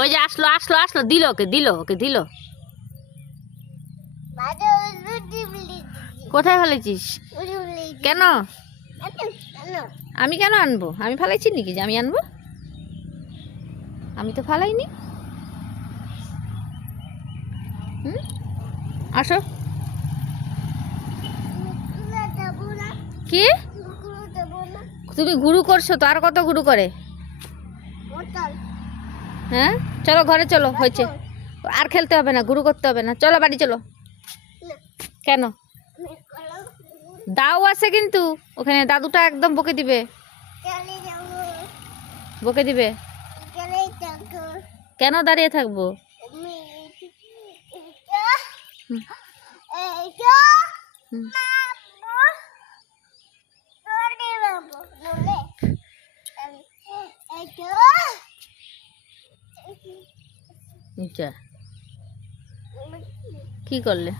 ওই যে আসলো আসলো আসলো, দিল ওকে, দিল ওকে, দিল। কোথায় ফেলেছিস? কেন? আমি কেন আনবো? আমি ফালাইছি নাকি যে আমি আনবো? আমি তো ফালাইনি। আসো। কি তুমি গুরু করছো তো? আর কত গুরু করে? হ্যাঁ, চলো ঘরে চলো, হয়েছে। আর খেলতে হবে না, গুরু করতে হবে না, চলো বাড়ি চলো। কেন? দাও আছে কিন্তু ওখানে, দাদুটা একদম বকে দিবে, বকে দিবে। কেন দাঁড়িয়ে থাকবো? আচ্ছা, কি করলে?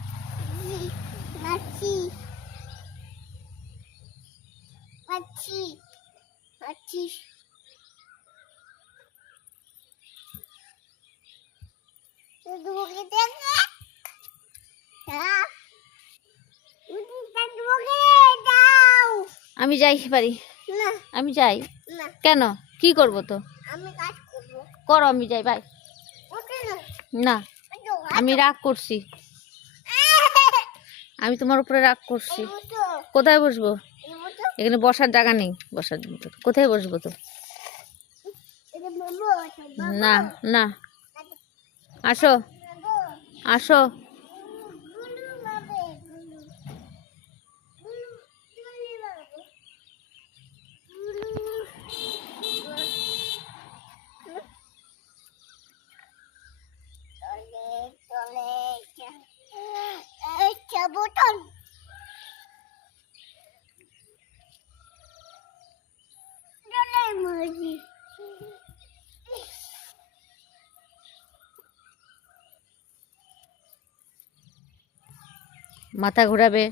আমি যাই পারি, আমি যাই। কেন? কি করব তো? করো, আমি যাই, বাই। না, আমি রাগ করছি, আমি তোমার উপরে রাগ করছি। কোথায় বসবো? এখানে বসার জায়গা নেই, বসার জন্য। কোথায় বসবো তো? না না, আসো আসো। মাথা ঘোরাবে।